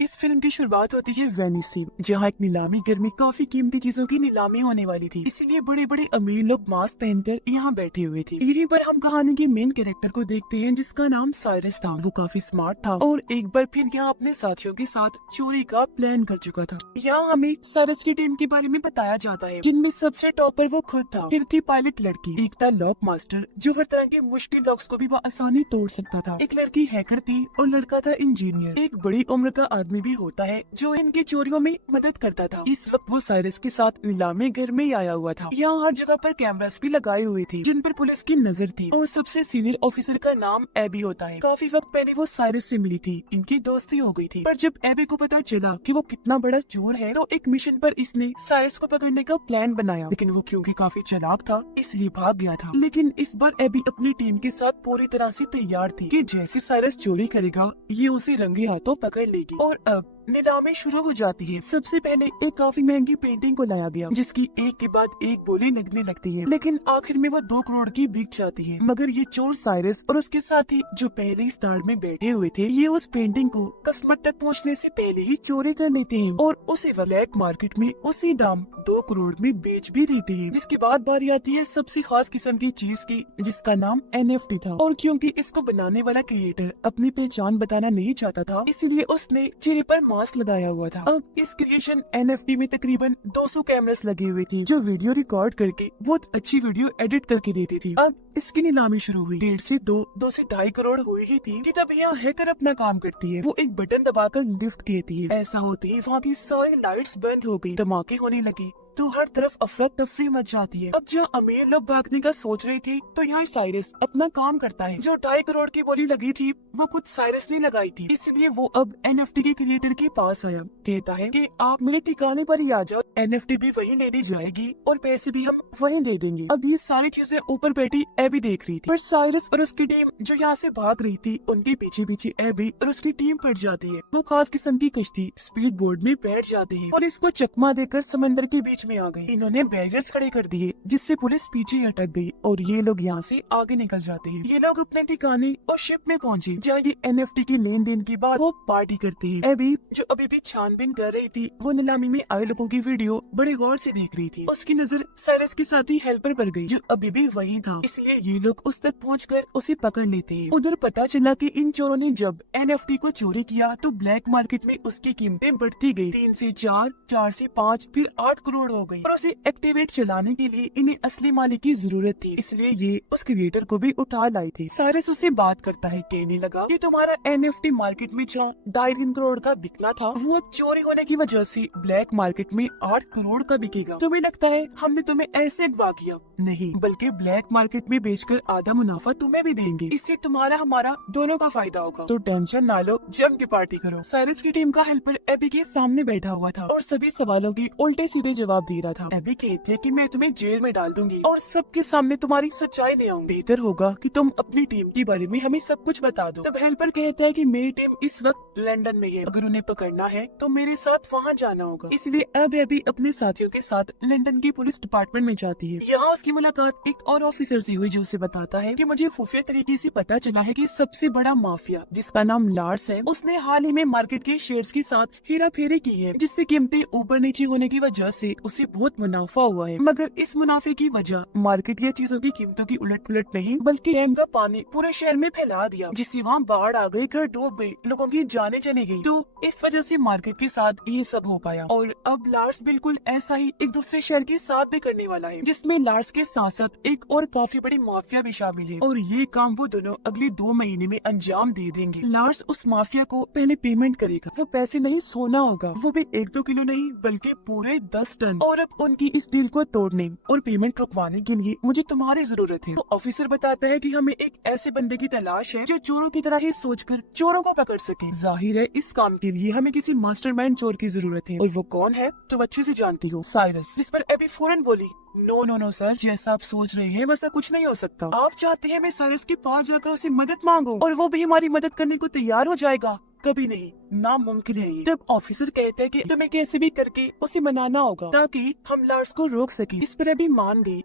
इस फिल्म की शुरुआत होती है वेनिस से, जहाँ एक नीलामी घर में काफी कीमती चीजों की नीलामी होने वाली थी। इसीलिए बड़े बड़े अमीर लोग मास्क पहनकर यहाँ बैठे हुए थे। यहीं पर हम कहानी के मेन कैरेक्टर को देखते हैं, जिसका नाम साइरस था। वो काफी स्मार्ट था और एक बार फिर यहाँ अपने साथियों के साथ चोरी का प्लान कर चुका था। यहाँ हमें साइरस की टीम के बारे में बताया जाता है, जिनमें सबसे टॉपर वो खुद था। फिर थी पायलट लड़की, एक था लॉक मास्टर जो हर तरह के मुश्किल लॉक्स को भी आसानी तोड़ सकता था। एक लड़की हैकर थी और लड़का था इंजीनियर। एक बड़ी उम्र का आदमी भी होता है जो इनकी चोरियों में मदद करता था। इस वक्त वो साइरस के साथ नीलामी घर में आया हुआ था। यहाँ हर जगह पर कैमरास भी लगाए हुए थे, जिन पर पुलिस की नजर थी। और सबसे सीनियर ऑफिसर का नाम एबी होता है। काफी वक्त पहले वो साइरस से मिली थी, इनकी दोस्ती हो गई थी। पर जब एबी को पता चला कि वो कितना बड़ा चोर है, तो एक मिशन पर इसने साइरस को पकड़ने का प्लान बनाया। लेकिन वो क्योंकि काफी चालाक था, इसलिए भाग गया था। लेकिन इस बार एबी अपनी टीम के साथ पूरी तरह से तैयार थी कि जैसे साइरस चोरी करेगा, ये उसे रंगे हाथों पकड़ लेगी। और अब नीलामी शुरू हो जाती है। सबसे पहले एक काफी महंगी पेंटिंग को लाया गया, जिसकी एक के बाद एक बोली लगने लगती है। लेकिन आखिर में वो 2 करोड़ की बिक जाती है। मगर ये चोर साइरस और उसके साथी जो पहले ही स्टार में बैठे हुए थे, ये उस पेंटिंग को कस्टमर तक पहुंचने से पहले ही चोरी कर लेते हैं और उसे ब्लैक मार्केट में उसी दाम 2 करोड़ में बेच भी देते हैं। जिसके बाद बारी आती है सबसे खास किस्म की चीज की, जिसका नाम NFT था। और क्योंकि इसको बनाने वाला क्रिएटर अपनी पहचान बताना नहीं चाहता था, इसलिए उसने चेहरे पर मास्क लगाया हुआ था। अब इस क्रिएशन NFT में तकरीबन 200 कैमरास लगे हुए थे, जो वीडियो रिकॉर्ड करके बहुत अच्छी वीडियो एडिट करके देती थी। अब इसकी नीलामी शुरू हुई। 1.5 से 2 से 2.5 करोड़ हुई ही थी कि तब यहाँ हैकर अपना काम करती है। वो एक बटन दबाकर लिफ्ट कहती है। ऐसा होते ही वहाँ की सारी लाइट्स बंद हो गई, धमाके होने लगे, तो हर तरफ अफरा तफरी मच जाती है। अब जहाँ अमीर लोग भागने का सोच रहे थे, तो यहाँ साइरस अपना काम करता है। जो 2.5 करोड़ की बोली लगी थी, वो खुद साइरस ने लगाई थी। इसलिए वो अब NFT के क्रिएटर के पास आया। कहता है कि आप मेरे ठिकाने पर ही आ जाओ, NFT भी वही लेने जाएगी और पैसे भी हम वही दे देंगे। अब ये सारी चीजें ऊपर बैठी एबी देख रही थी, पर साइरस और उसकी टीम जो यहाँ से भाग रही थी, उनके पीछे पीछे एबी और उसकी टीम पड़ जाती है। वो खास किस्म की कश्ती स्पीड बोर्ड में बैठ जाते हैं और इसको चकमा देकर समंदर के बीच में आ गई। इन्होंने बैरियर्स खड़े कर दिए, जिससे पुलिस पीछे अटक गई और ये लोग यहाँ से आगे निकल जाते हैं। ये लोग अपने ठिकाने और शिप में पहुँचे, जहाँ ये NFT की लेन देन के बाद वो पार्टी करते हैं। एबी जो अभी भी छानबीन कर रही थी, वो नीलामी में आए लोगों की वीडियो बड़े गौर से देख रही थी। उसकी नजर साइरस के साथी हेल्पर पर गई, जो अभी भी वही था। इसलिए ये लोग उस तक पहुँचकर उसे पकड़ लेते हैं। उधर पता चला कि इन चोरों ने जब NFT को चोरी किया, तो ब्लैक मार्केट में उसकी कीमतें बढ़ती गई। 3 से 4, 4 से 5, फिर 8 करोड़ हो गई। और उसे एक्टिवेट चलाने के लिए इन्हें असली मालिक की जरूरत थी, इसलिए ये उस क्रिएटर को भी उठा लाई थी। साइरस उससे बात करता है, कहने लगा ये तुम्हारा NFT मार्केट में जहाँ 2.5 करोड़ का बिकना था, वो अब चोरी होने की वजह से ब्लैक मार्केट में 8 करोड़ का बिकेगा। तुम्हें लगता है हमने तुम्हें ऐसे अगवा किया? नहीं, बल्कि ब्लैक मार्केट में बेचकर आधा मुनाफा तुम्हें भी देंगे। इससे तुम्हारा हमारा दोनों का फायदा होगा। तो टेंशन ना लो, जम के पार्टी करो। साइरस की टीम का हेल्पर एबी के सामने बैठा हुआ था और सभी सवालों के उल्टे सीधे जवाब दे रहा था। एबी कहती है कि मैं तुम्हें जेल में डाल दूंगी और सबके सामने तुम्हारी सच्चाई ले आऊंगी। बेहतर होगा कि तुम अपनी टीम के बारे में हमें सब कुछ बता दो। तब हेल्पर कहता है कि मेरी टीम इस वक्त लंदन में है, अगर उन्हें पकड़ना है तो मेरे साथ वहाँ जाना होगा। इसलिए अब एबी अपने साथियों के साथ लंदन की पुलिस डिपार्टमेंट में जाती है। यहाँ उसकी मुलाकात एक और ऑफिसर से हुई, जो उसे बताता है कि मुझे खुफिया तरीके से पता चला है कि सबसे बड़ा माफिया, जिसका नाम लार्स है, उसने हाल ही में मार्केट के शेयर्स के साथ हेरा फेरी की है, जिससे कीमतें ऊपर नीचे होने की वजह से उसे बहुत मुनाफा हुआ है। मगर इस मुनाफे की वजह मार्केट या चीजों की कीमतों की उलट पुलट नहीं, बल्कि डैम का पानी पूरे शहर में फैला दिया, जिससे वहाँ बाढ़ आ गई, घर डूब गई, लोगों की जानें चली गई। तो इस वजह से मार्केट के साथ ये सब हो पाया। और अब लार्स बिल्कुल ऐसा ही एक दूसरे शहर के साथ भी करने वाला है, जिसमें लार्स के साथ साथ एक और काफी बड़ी माफिया भी शामिल है। और ये काम वो दोनों अगले 2 महीने में अंजाम दे देंगे। लार्स उस माफिया को पहले पेमेंट करेगा। वो पैसे नहीं, सोना होगा, वो भी 1-2 किलो नहीं, बल्कि पूरे 10 टन। और अब उनकी इस डील को तोड़ने और पेमेंट रुकवाने के लिए मुझे तुम्हारी जरूरत है। तो ऑफिसर बताता है कि हमें एक ऐसे बंदे की तलाश है जो चोरों की तरह ही सोचकर चोरों को पकड़ सके। जाहिर है इस काम के लिए हमें किसी मास्टरमाइंड चोर की जरूरत है, और वो कौन है तो अच्छे से जानती हो, साइरस। जिस पर एबी फौरन बोली, नो नो नो सर, जैसा आप सोच रहे हैं वैसा कुछ नहीं हो सकता। आप चाहते हैं मैं साइरस के पास जाकर उसे मदद मांगूं और वो भी हमारी मदद करने को तैयार हो जाएगा? कभी नहीं, नामुमकिन है ये। तब ऑफिसर कहता है कि तुम्हें कैसे भी करके उसे मनाना होगा ताकि हम लार्स को रोक सके। इस पर अभी मान गई।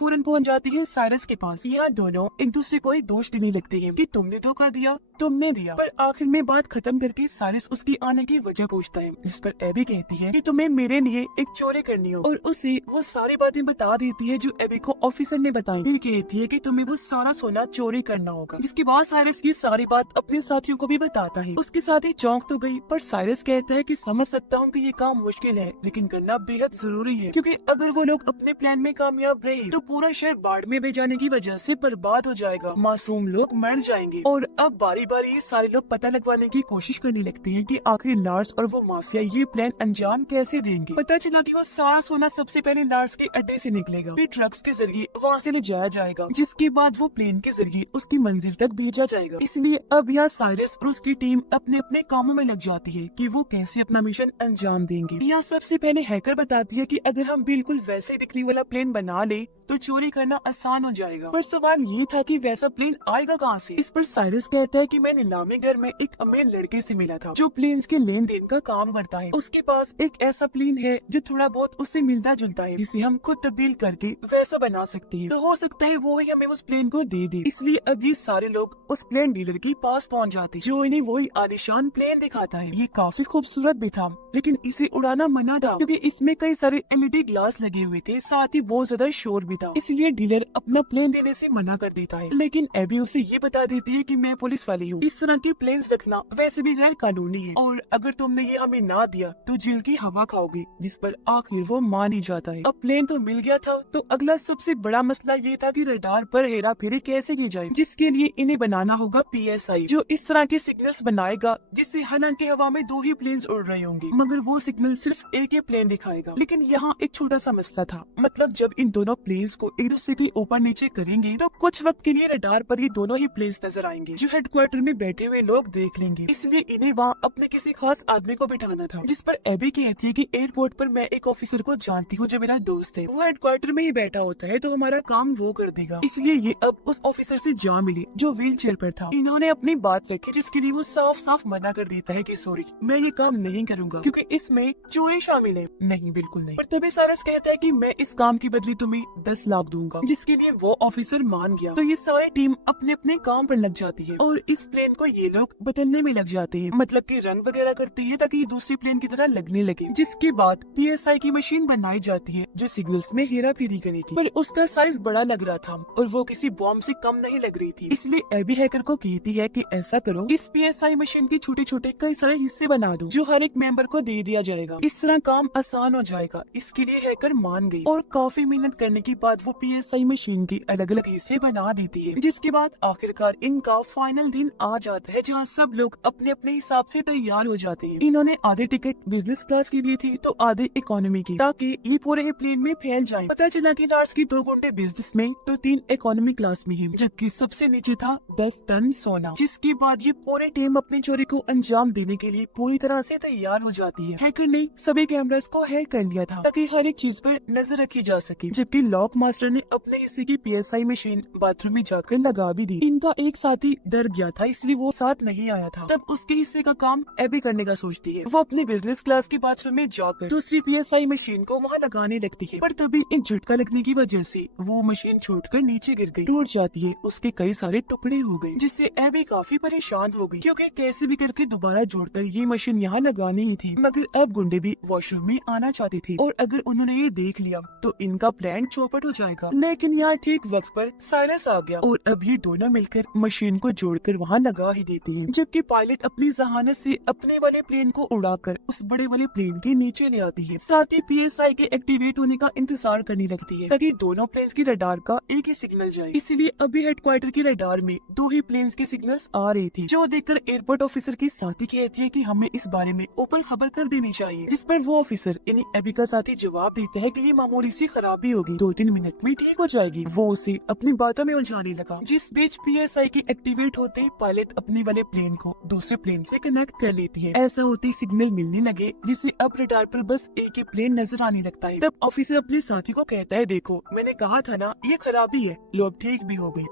फौरन पहुंच जाती है साइरस के पास। यहाँ दोनों एक दूसरे को ही दोष देने लगते हैं कि तुमने धोखा दिया, तुमने दिया। पर आखिर में बात खत्म करके साइरस उसकी आने की वजह पूछता है, जिस पर एबी कहती है कि तुम्हें मेरे लिए एक चोरी करनी हो, और उसे वो सारी बातें बता देती है जो एबी को ऑफिसर ने बताई। फिर कहती है कि तुम्हें वो सारा सोना चोरी करना होगा, जिसके बाद साइरस ये सारी बात अपने साथियों को भी बताता है। उसके साथी चौंक तो गई, पर साइरस कहता है कि समझ सकता हूँ कि ये काम मुश्किल है, लेकिन करना बेहद जरूरी है, क्योंकि अगर वो लोग अपने प्लान में कामयाब रहे तो पूरा शहर बाढ़ में बह जाने की वजह से बर्बाद हो जाएगा, मासूम लोग मर जाएंगे। और अब बारी बारी सारे लोग पता लगवाने की कोशिश करने लगते हैं कि आखिर लार्स और वो माफिया ये प्लान अंजाम कैसे देंगे। पता चला कि वो सारा सोना सबसे पहले लार्स के अड्डे से निकलेगा, फिर ट्रक्स के जरिए वहाँ से ले जाया जाएगा, जिसके बाद वो प्लेन के जरिए उसकी मंजिल तक भेजा जाएगा। इसलिए अब यहाँ साइरस और उसकी टीम अपने अपने कामों में लग जाती है कि वो कैसे अपना मिशन अंजाम देंगे। यहाँ सबसे पहले हैकर बताती है कि अगर हम बिल्कुल वैसे दिखने वाला प्लेन बना ले तो चोरी करना आसान हो जाएगा। पर सवाल ये था कि वैसा प्लेन आएगा कहाँ से। इस पर साइरस कहता है कि मैं नीलामी घर में एक अमीर लड़के से मिला था जो प्लेन्स के लेन देन का काम करता है। उसके पास एक ऐसा प्लेन है जो थोड़ा बहुत उससे मिलता जुलता है, जिसे हम खुद तब्दील करके वैसा बना सकते हैं। तो हो सकता है वो ही हमें उस प्लेन को दे दे। इसलिए अब ये सारे लोग उस प्लेन डीलर के पास पहुँच जाते हैं, जो इन्हें वही आलिशान प्लेन दिखाता है। ये काफी खूबसूरत भी था, लेकिन इसे उड़ाना मना था क्योंकि इसमें कई सारे एलईडी ग्लास लगे हुए थे, साथ ही बहुत ज्यादा शोर भी था। इसलिए डीलर अपना प्लेन देने से मना कर देता है, लेकिन एबी उसे ये बता देती है कि मैं पुलिस वाली हूँ, इस तरह के प्लेन्स रखना वैसे भी गैर कानूनी है, और अगर तुमने ये हमें ना दिया तो जेल की हवा खाओगे। जिस पर आखिर वो मान ही जाता है। अब प्लेन तो मिल गया था, तो अगला सबसे बड़ा मसला ये था कि रडार पर हेरा फेरी कैसे की जाए, जिसके लिए इन्हें बनाना होगा PSI, जो इस तरह के सिग्नल्स बनाएगा जिससे हालांकि हवा में 2 ही प्लेन्स उड़ रहे होंगे, मगर वो सिग्नल सिर्फ एक ही प्लेन दिखाएगा। लेकिन यहाँ एक छोटा सा मसला था, मतलब जब इन दोनों प्लेन्स को एक दूसरे के ऊपर नीचे करेंगे तो कुछ वक्त के लिए रडार पर ये दोनों ही प्लेन्स नजर आएंगे, जो हेडक्वार्टर में बैठे हुए लोग देख लेंगे। इसलिए इन्हें वहाँ अपने किसी खास आदमी को बिठाना था, जिस पर एबी कहती है कि एयरपोर्ट पर मैं एक ऑफिसर को जानती हूँ जो मेरा दोस्त है, वो हेडक्वार्टर में ही बैठा होता है, तो हमारा काम वो कर देगा। इसलिए ये अब उस ऑफिसर से जा मिली जो व्हील चेयर पर था। इन्होंने अपनी बात रखी, जिसके लिए वो साफ साफ मना कर देता है कि सॉरी, मैं ये काम नहीं करूँगा क्योंकि इसमें चोरी शामिल है। नहीं, बिल्कुल नहीं। पर तभी साइरस कहता है कि मैं इस काम की बदली तुम्हें 10 लाख दूंगा, जिसके लिए वो ऑफिसर मान गया। तो ये सारी टीम अपने अपने काम पर लग जाती है और इस प्लेन को ये लोग बदलने में लग जाते हैं, मतलब कि रंग वगैरह करते हैं ताकि दूसरी प्लेन की तरह लगने लगे। जिसके बाद PSI की मशीन बनाई जाती है जो सिग्नल्स में हेरा फेरी करेगी, पर उसका साइज बड़ा लग रहा था और वो किसी बॉम्ब से कम नहीं लग रही थी। इसलिए एबी हैकर को कहती है कि ऐसा करो, इस PSI मशीन के छोटे छोटे कई सारे हिस्से बना दो जो हर एक मेंबर को दे दिया जाएगा, इस तरह काम आसान हो जाएगा। इसके लिए हैकर मान गई और काफी मेहनत करने के बाद वो PSI मशीन के अलग अलग हिस्से बना देती है। जिसके बाद आखिरकार इनका फाइनल दिन आ जाता है, जहाँ सब लोग अपने अपने हिसाब से तैयार हो जाते हैं। इन्होंने आधे टिकट बिजनेस क्लास की ली थी तो आधे इकोनॉमी की, ताकि ये पूरे प्लेन में फैल जाए। पता चला कि लार्स की 2 गुंडे बिजनेस में तो 3 इकोनॉमी क्लास में हैं, जबकि सबसे नीचे था 10 टन सोना। जिसके बाद ये पूरी टीम अपनी चोरी को अंजाम देने के लिए पूरी तरह से तैयार हो जाती है। हैकर ने सभी कैमरास को हैक कर लिया था ताकि हर एक चीज पर नजर रखी जा सके, जबकि लॉक मास्टर ने अपने हिस्से की PSI मशीन बाथरूम में जाकर लगा भी दी। इनका एक साथी डर गया था, इसलिए वो साथ नहीं आया था। तब उसके हिस्से का काम एबी करने का सोचती है। वो अपने बिजनेस क्लास के बाथरूम में जाकर दूसरी PSI मशीन को वहाँ लगाने लगती है, पर तभी एक झटका लगने की वजह से वो मशीन छोड़कर नीचे गिर गई, टूट जाती है, उसके कई सारे टुकड़े हो गए, जिससे एबी काफी परेशान हो गई, क्योंकि कैसे भी करके दोबारा जोड़कर ये मशीन यहाँ लगानी ही थी। मगर अब गुंडे भी वॉशरूम में आना चाहते थे और अगर उन्होंने ये देख लिया तो इनका प्लान चौपट हो जाएगा। लेकिन यहाँ ठीक वक्त पर साइरस आ गया और अब ये दोनों मिलकर मशीन को जोड़कर वहाँ लगा ही देते हैं, जबकि पायलट अपनी जहानत से अपने वाले प्लेन को उड़ाकर उस बड़े वाले प्लेन के नीचे ले आती है। साथ ही PSI के एक्टिवेट होने का इंतजार करने लगती है ताकि दोनों प्लेन्स की रडार का एक ही सिग्नल जाए। इसलिए अभी हेडक्वार्टर की रडार में 2 ही प्लेन्स के सिग्नल्स आ रहे थे, जो देखकर एयरपोर्ट ऑफिसर की साथी कहती है कि हमें इस बारे में ऊपर खबर कर देनी चाहिए। जिस पर वो ऑफिसर यानी एबी का साथी जवाब देता है कि ये मामूली सी खराबी होगी, 2-3 मिनट में ठीक हो जाएगी। वो उसे अपनी बातों में उलझाने लगा। जिस बीच PSI के एक्टिवेट होते पायलट अपने वाले प्लेन को दूसरे प्लेन से कनेक्ट कर लेती है। ऐसा होते ही सिग्नल मिलने लगे, जिससे अब रडार पर बस एक ही प्लेन नजर आने लगता है। तब ऑफिसर अपने साथी को कहता है, देखो मैंने कहा था ना ये खराबी है, लो अब ठीक भी हो गई।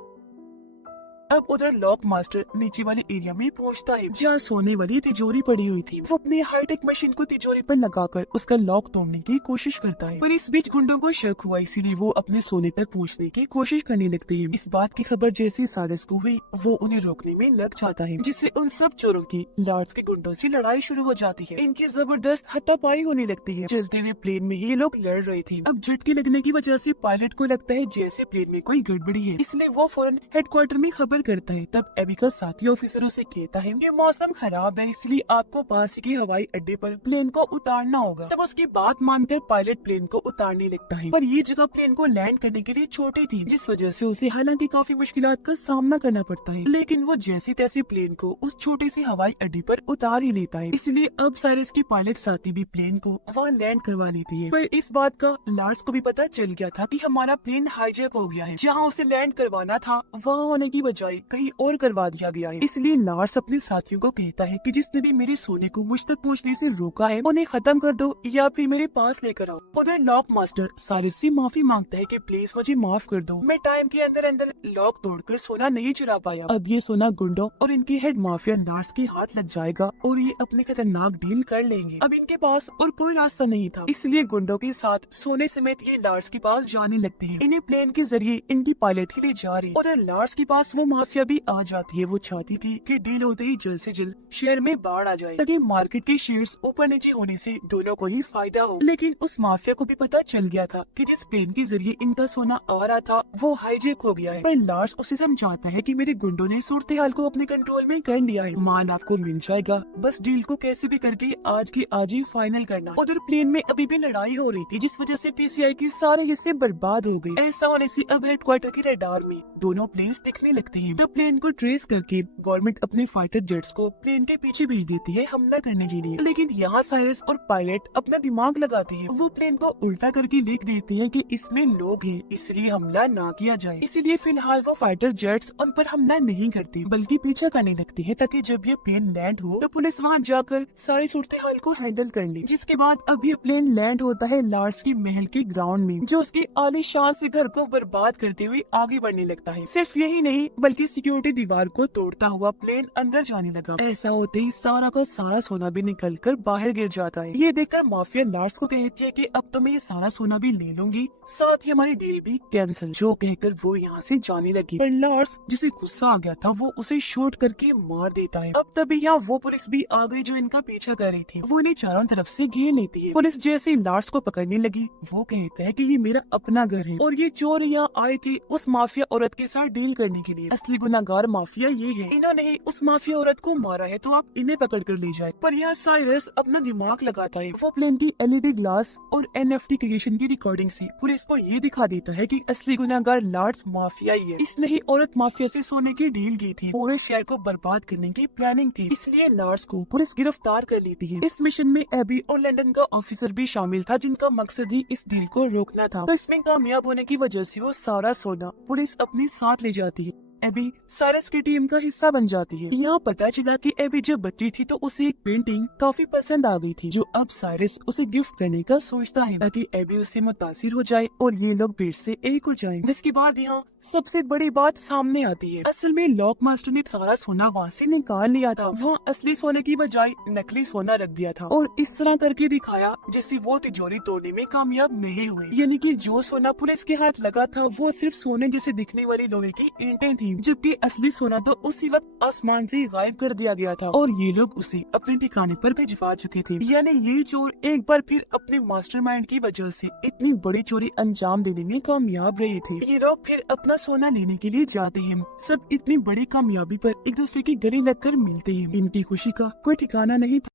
अब उधर लॉक मास्टर नीचे वाले एरिया में पहुंचता है जहाँ सोने वाली तिजोरी पड़ी हुई थी। वो अपनी हाईटेक मशीन को तिजोरी पर लगाकर उसका लॉक तोड़ने की कोशिश करता है, पर इस बीच गुंडों को शक हुआ, इसीलिए वो अपने सोने तक पहुंचने की कोशिश करने लगते हैं। इस बात की खबर जैसे साइरस को हुई, वो उन्हें रोकने में लग जाता है, जिससे उन सब चोरों की लॉर्ड्स के गुंडों से लड़ाई शुरू हो जाती है। इनकी जबरदस्त हाथापाई होने लगती है। चलते हुए प्लेन में ये लोग लड़ रहे थे। अब झटके लगने की वजह से पायलट को लगता है जैसे प्लेन में कोई गड़बड़ी है, इसलिए वो फौरन हेडक्वार्टर में खबर करता है। तब एबी का साथी ऑफिसरों से कहता है कि मौसम खराब है, इसलिए आपको पास के हवाई अड्डे पर प्लेन को उतारना होगा। तब उसकी बात मानकर पायलट प्लेन को उतारने लगता है, पर ये जगह प्लेन को लैंड करने के लिए छोटी थी, जिस वजह से उसे हालांकि काफी मुश्किलात का सामना करना पड़ता है, लेकिन वो जैसे तैसे प्लेन को उस छोटे से हवाई अड्डे पर उतार ही लेता है। इसलिए अब साइरस की पायलट साथी भी प्लेन को वहाँ लैंड करवा लेती है। पर इस बात का लार्स को भी पता चल गया था कि हमारा प्लेन हाईजैक हो गया है। जहाँ उसे लैंड करवाना था वहाँ होने की बजाय कहीं और करवा दिया गया है। इसलिए लार्स अपने साथियों को कहता है कि जिसने भी मेरे सोने को मुझ तक पहुँचने से रोका है उन्हें खत्म कर दो या फिर मेरे पास लेकर आओ। उधर लॉक मास्टर साइरस से माफी मांगता है कि प्लीज मुझे माफ कर दो, मैं टाइम के अंदर अंदर लॉक तोड़कर सोना नहीं चुरा पाया। अब ये सोना गुंडों और इनके हेड माफिया लार्स के हाथ लग जाएगा और ये अपने खतरनाक डील कर लेंगे। अब इनके पास और कोई रास्ता नहीं था, इसलिए गुंडों के साथ सोने समेत ये लार्स के पास जाने लगते हैं। इन्हें प्लेन के जरिए इनकी पायलट ही ले जा रही। और लार्स के पास वो माफिया भी आ जाती है। वो चाहती थी कि डील होते ही जल्द से जल्द शहर में बाढ़ आ जाए, ताकि मार्केट के शेयर्स ऊपर नीचे होने से दोनों को ही फायदा हो। लेकिन उस माफिया को भी पता चल गया था कि जिस प्लेन के जरिए इनका सोना आ रहा था वो हाईजैक हो गया है। पर लार्स उसे समझाता है कि मेरे गुंडों ने सूरत हाल को अपने कंट्रोल में कर लिया है, माल आपको मिल जाएगा, बस डील को कैसे भी करके आज के आज ही फाइनल करना। उधर प्लेन में अभी भी लड़ाई हो रही थी, जिस वजह से पीसीआई के सारे हिस्से बर्बाद हो गए। ऐसा होने से अब हेडक्वार्टर के रडार में दोनों प्लेन्स दिखने लगते हैं। तब प्लेन को ट्रेस करके गवर्नमेंट अपने फाइटर जेट्स को प्लेन के पीछे भेज देती है हमला करने के लिए। लेकिन यहाँ साइरस और पायलट अपना दिमाग लगाते हैं। वो प्लेन को उल्टा करके लिख देते हैं कि इसमें लोग हैं, इसलिए हमला ना किया जाए। इसीलिए फिलहाल वो फाइटर जेट्स उन पर हमला नहीं करते, बल्कि पीछा करने लगते हैं, ताकि जब ये प्लेन लैंड हो तो पुलिस वहाँ जाकर सारी सूरत हाल को हैंडल कर ले। जिसके बाद अब ये प्लेन लैंड होता है लार्स की महल के ग्राउंड में, जो उसके आलीशान से घर को बर्बाद करते हुए आगे बढ़ने लगता है। सिर्फ यही नहीं बल्कि सिक्योरिटी दीवार को तोड़ता हुआ प्लेन अंदर जाने लगा। ऐसा होते ही सारा का सारा सोना भी निकल कर बाहर गिर जाता है। ये देखकर माफिया लार्स को कहती है कि अब तो मैं ये सारा सोना भी ले लूंगी, साथ ही हमारी डील भी कैंसिल। जो कहकर वो यहाँ से जाने लगी, पर लार्स जिसे गुस्सा आ गया था वो उसे शूट करके मार देता है। अब तभी यहाँ वो पुलिस भी आ गई जो इनका पीछा कर रही थी। वो इन्हें चारों तरफ से घेर लेती है। पुलिस जैसे लार्स को पकड़ने लगी, वो कहता है कि ये मेरा अपना घर है और ये चोर यहाँ आए थे उस माफिया औरत के साथ डील करने के लिए। असली गुनाहगार माफिया ये है, इन्होंने ही उस माफिया औरत को मारा है, तो आप इन्हें पकड़ कर ले जाए। पर यहाँ साइरस अपना दिमाग लगाता है। वो प्लेन की एलईडी ग्लास और एनएफटी क्रिएशन की रिकॉर्डिंग से पुलिस को ये दिखा देता है कि असली गुनाहगार लार्स माफिया ही है। इसने ही औरत माफिया से सोने की डील की थी, पूरे शहर को बर्बाद करने की प्लानिंग थी, इसलिए लार्स को पुलिस गिरफ्तार कर लेती है। इस मिशन में एबी और लंदन का ऑफिसर भी शामिल था, जिनका मकसद ही इस डील को रोकना था। तो इसमें कामयाब होने की वजह से वो सारा सोना पुलिस अपने साथ ले जाती है। एबी साइरस की टीम का हिस्सा बन जाती है। यहाँ पता चला कि एबी जब बच्ची थी तो उसे एक पेंटिंग काफी पसंद आ गई थी, जो अब साइरस उसे गिफ्ट करने का सोचता है, ताकि एबी उससे मुतासिर हो जाए और ये लोग फिर से एक हो जाएं। जिसके बाद यहाँ सबसे बड़ी बात सामने आती है। असल में लॉक मास्टर ने सारा सोना वहाँ से निकाल लिया था। वहाँ असली सोने की बजाय नकली सोना रख दिया था और इस तरह करके दिखाया जैसे वो तिजोरी तोड़ने में कामयाब नहीं हुई। यानी कि जो सोना पुलिस के हाथ लगा था वो सिर्फ सोने जैसे दिखने वाली लोहे की ईंटें थी, जबकि असली सोना तो उसी वक्त आसमान से गायब कर दिया गया था और ये लोग उसे अपने ठिकाने पर भिजवा चुके थे। यानी ये चोर एक बार फिर अपने मास्टरमाइंड की वजह से इतनी बड़ी चोरी अंजाम देने में कामयाब रहे थे। ये लोग फिर अपना सोना लेने के लिए जाते हैं। सब इतनी बड़ी कामयाबी पर एक दूसरे की गले लगकर मिलते हैं। इनकी खुशी का कोई ठिकाना नहीं था।